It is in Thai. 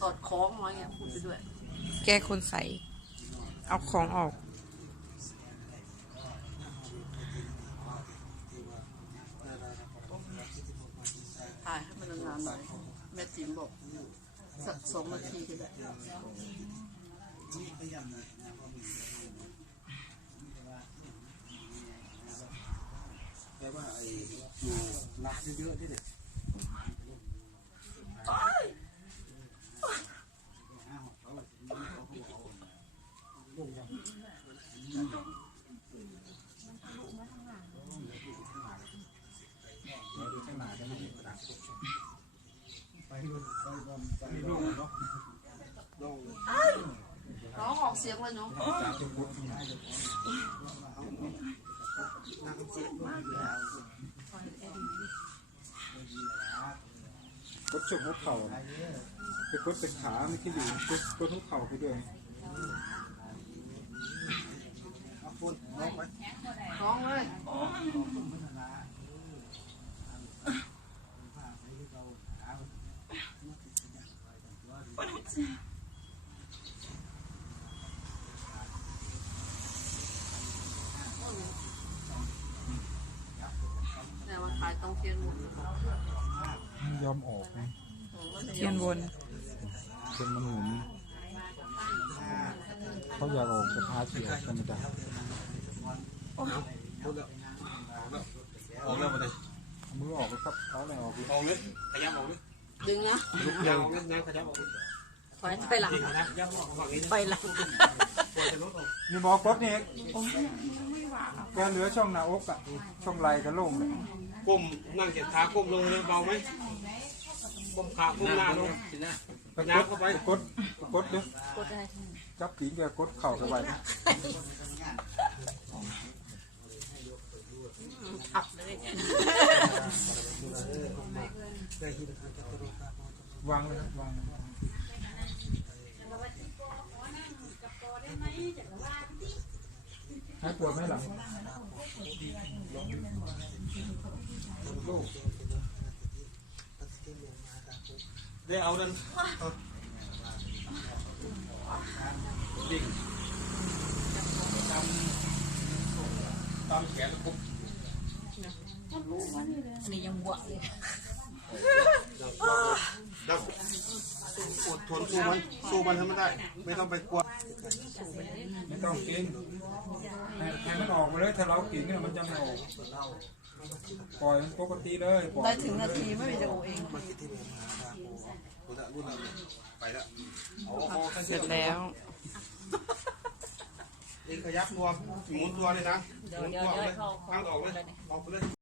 สอดคล้องไว้เงี้ยพูดไปด้วย แก้คนใสเอาของออก ถ่ายให้มันนานๆหน่อยแม่จิ๋มบอกสักสองนาทีก็ได้แปลว่าไอ้อยู่ร้านเยอะๆนี่เนี่ย น้องออกเสียงเลยเนาะกดชมหัวเข่าไปกดเป็นขาไม่คิดดูกดกดหัวเข่าไปด้วยเอาคุณน้องไป น้องเลยเนี่ยมันถ่ายต้ องเทียนหมดเลยไม่ยอมออกนะเทียนวนจนมันหมุนเขาอยากออกจะพาเสียกันไม่ได้ออกแล้วมาเลยเอามือออกเลยครับเขาอะไรออกเลยออกเลยขยับออกเลยดึงนะยาวงั้นนะขยับออกเลยถอยไปหลังนะขยับออกฝั่งนี้นะไปหลังปล่อยจะลดออกนี่บอกกดนี่แกเหลือช่องหน้าอกอะช่องไหล่กับโล่งเลย ก้มนั่งเจ็บขาก้มลงเลยเบาไหมก้มขาก้มหน้าลงไปกดไปกดไปกดเด้อกดได้จับตีนแกกดเข่าเข้าไปนะขับเลยวางเลยครับวางให้ปวดไหมหลัง ได้เอาดันดิ่งตามตามแขนปุ๊บอันนี้ยังบวกเลยดับอดทนสู้มันสู้มันให้มันได้ ไม่ต้องไปกลัวไม่ต้องกินให้ให้มันออกมาเลยถ้าเรากินเนี่ยมันจะไม่ออก ปล่อยมันปกติเลยปล่อยได้ถึงนาทีไม่มีจะโอเองรุ่นเราไปแล้วเสร็จแล้วเองขยับตัวหมุนตัวเลยนะหมุนตัวเลยข้างออกเลยออกไปเลย